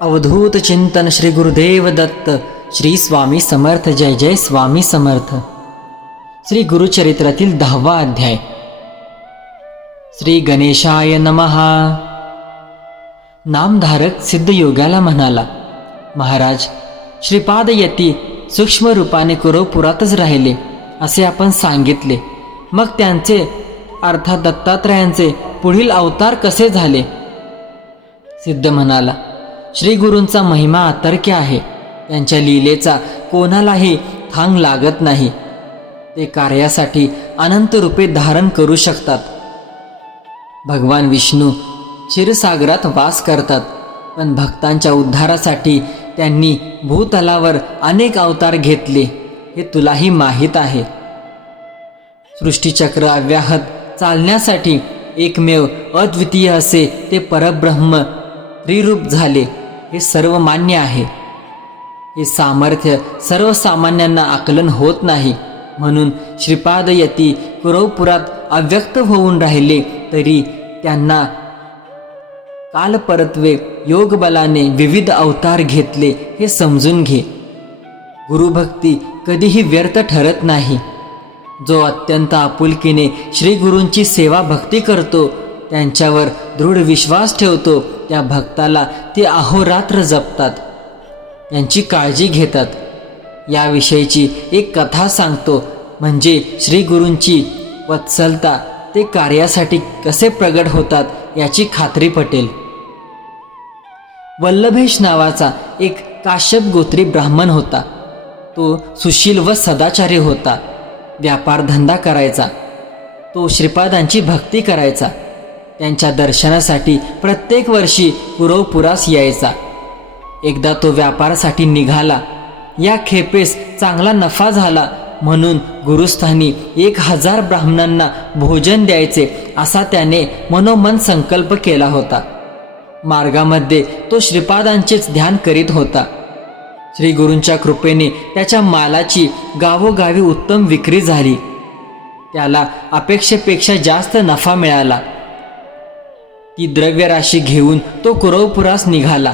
अवधूत चिंतन श्री गुरुदेव दत्त श्री स्वामी समर्थ। जय जय स्वामी समर्थ। श्री गुरुचरित्रातील 10वा अध्याय। श्री गणेशाय नमः। नामधारक सिद्धयोग्याला म्हणाला, महाराज, श्रीपाद यती सूक्ष्म रूपाने कुरवपुरातच राहिले असे आपण सांगितले, मग त्यांचे अर्थात दत्तात्रयांचे पुढील अवतार कसे झाले? सिद्ध म्हणाला, श्री गुरूंचा महिमा अतर्क्य आहे, त्यांच्या लीलेचा कोणालाही थांग लागत नाही। ते कार्यासाठी अनंत रूपे धारण करू शकतात। भगवान विष्णू क्षीरसागरात वास करतात, पण भक्तांच्या उद्धारासाठी त्यांनी भूतलावर अनेक अवतार घेतले, हे तुलाही माहीत आहे। सृष्टीचक्र अव्याहत चालण्यासाठी एकमेव अद्वितीय असे ते परब्रह्म त्रिरूप झाले, हे सर्व मान्य आहे। हे सामर्थ्य सर्वसामान्यांना आकलन होत नाही, म्हणून श्रीपाद यती कुरवपुरात अव्यक्त होऊन राहिले तरी त्यांना कालपरत्वे योग बलाने विविध अवतार घेतले, हे समजून घे। गुरुभक्ती कधीही व्यर्थ ठरत नाही। जो अत्यंत आपुलकीने श्री गुरूंची सेवा भक्ती करतो, त्यांच्यावर दृढ विश्वास ठेवतो, त्या भक्ताला ते अहोरात्र जपतात, त्यांची काळजी घेतात। याविषयीची एक कथा सांगतो, म्हणजे श्री गुरूंची वत्सलता ते कार्यासाठी कसे प्रगट होतात याची खात्री पटेल। वल्लभेश नावाचा एक काश्यप गोत्री ब्राह्मण होता। तो सुशील व सदाचारी होता। व्यापार धंदा करायचा। तो श्रीपादांची भक्ती करायचा। त्यांच्या दर्शनासाठी प्रत्येक वर्षी कुरवपुरास यायचा। एकदा तो व्यापारासाठी निघाला। या खेपेस चांगला नफा झाला, म्हणून गुरुस्थानी 1000 ब्राह्मणांना भोजन द्यायचे असा त्याने मनोमन संकल्प केला होता। मार्गामध्ये तो श्रीपादांचेच ध्यान करीत होता। श्री गुरूंच्या कृपेने त्याच्या मालाची गावोगावी उत्तम विक्री झाली। त्याला अपेक्षेपेक्षा जास्त नफा मिळाला। ती द्रव्यराशी घेऊन तो कुरवपुरास निघाला।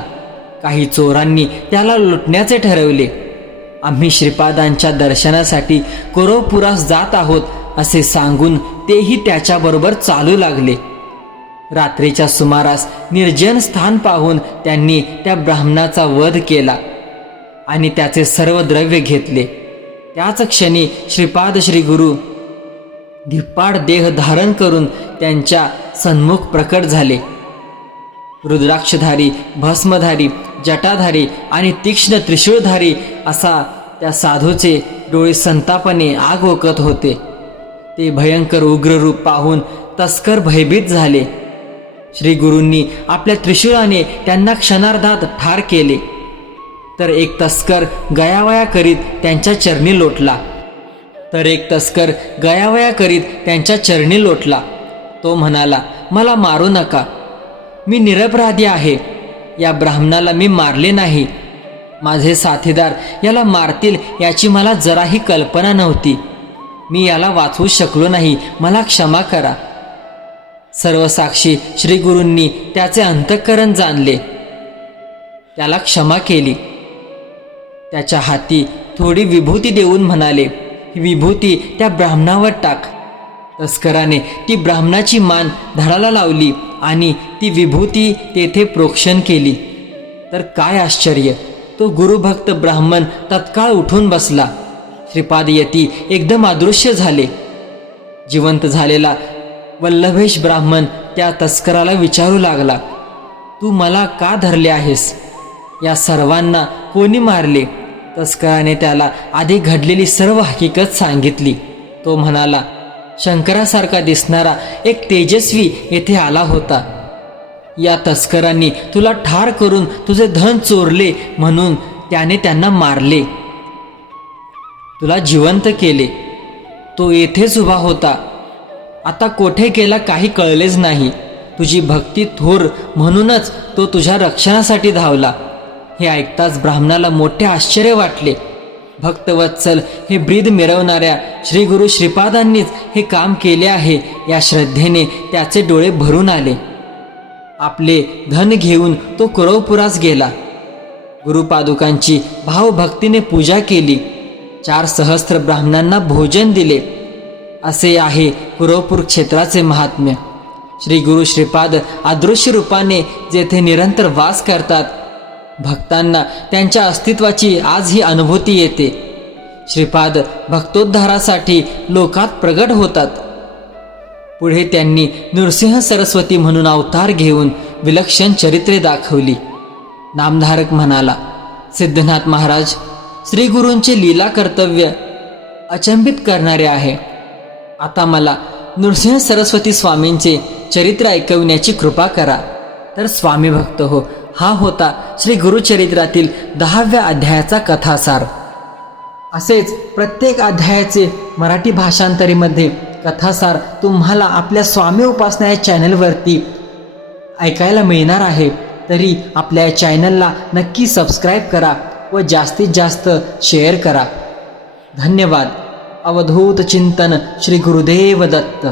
काही चोरांनी त्याला लुटण्याचे ठरवले। आम्ही श्रीपादांच्या दर्शनासाठी कुरवपुरास जात आहोत असे सांगून तेही त्याच्याबरोबर चालू लागले। रात्रीच्या सुमारास निर्जन स्थान पाहून त्यांनी त्या ब्राह्मणाचा वध केला आणि त्याचे सर्व द्रव्य घेतले। त्याच क्षणी श्रीपाद श्री गुरु धिप्पाड देह धारण करून त्यांच्या सन्मुख प्रकट झाले। रुद्राक्षधारी, भस्मधारी, जटाधारी आणि तीक्ष्ण त्रिशूळधारी असा त्या साधूचे डोळे संतापाने आग ओकत होते। ते भयंकर उग्र रूप पाहून तस्कर भयभीत झाले। श्री गुरूंनी आपल्या त्रिशूळाने त्यांना क्षणार्धात ठार केले, तर एक तस्कर गयावया करीत त्यांच्या चरणी लोटला। तो म्हणाला, मला मारू नका, मी निरपराधी आहे। या ब्राह्मणाला मी मारले नाही। माझे साथीदार याला मारतील याची मला जराही कल्पना नव्हती। मी याला वाचवू शकलो नाही, मला क्षमा करा। सर्व साक्षी श्री गुरूंनी त्याचे अंतःकरण जाणले, त्याला क्षमा केली। त्याच्या हाती थोडी विभूती देऊन म्हणाले, ही विभूती त्या ब्राह्मणावर टाक। तस्कराने ती ब्राह्मणाची मान धडाला लावली आणि ती विभूती तेथे प्रोक्षण केली। तर काय आश्चर्य, तो गुरुभक्त ब्राह्मण तत्काळ उठून बसला। श्रीपाद यती एकदम अदृश्य झाले। जिवंत झालेला वल्लभेश ब्राह्मण त्या तस्कराला विचारू लागला, तू मला का धरले आहेस? या सर्वांना कोणी मारले? तस्कराने त्याला आधी घडलेली सर्व हकीकत सांगितली। तो म्हणाला, शंकरासारखा दिसणारा एक तेजस्वी येथे आला होता। या तस्करांनी तुला ठार करून तुझे धन चोरले, म्हणून त्याने त्यांना मारले, तुला जिवंत केले। तो येथेच उभा होता, आता कोठे गेला काही कळलेच नाही। तुझी भक्ती थोर म्हणूनच तो तुझ्या रक्षणासाठी धावला। हे ऐकताच ब्राह्मणाला मोठे आश्चर्य वाटले। भक्तवत्सल हे ब्रीद मिरवणाऱ्या श्री गुरु श्रीपादांनीच हे काम केले आहे या श्रद्धेने त्याचे डोळे भरून आले। आपले धन घेऊन तो कुरवपुरास गेला। गुरुपादुकांची भावभक्तीने पूजा केली, 4 सहस्त्र ब्राह्मणांना भोजन दिले. असे आहे कुरवपूर क्षेत्राचे महात्म्य. श्री गुरु श्रीपाद अदृश्य रूपाने जेथे निरंतर वास करतात, भक्तांना त्यांच्या अस्तित्वाची आज ही अनुभूती येते. श्रीपाद भक्तोद्धारासाठी लोकात प्रगट होतात. पुढे त्यांनी नृसिंह सरस्वती म्हणून अवतार घेऊन विलक्षण चरित्रे दाखवली. नामधारक म्हणाला, सिद्धनाथ महाराज, श्री गुरूंचे लीला कर्तव्य अचंबित करणारे आहे. आता मला नृसिंह सरस्वती स्वामींचे चरित्र ऐकविण्याची कृपा करा. तर स्वामी भक्त हो, हा होता श्री गुरुचरित्रातील 10व्या अध्यायाचा कथासार. असेच प्रत्येक अध्यायाचे मराठी भाषांतरीमध्ये कथासार तुम्हाला आपल्या स्वामी उपासना या चॅनलवरती ऐकायला मिळणार आहे. तरी आपल्या या चॅनलला नक्की सबस्क्राईब करा व जास्तीत जास्त शेअर करा. धन्यवाद. अवधूत चिंतन श्री गुरुदेव दत्त.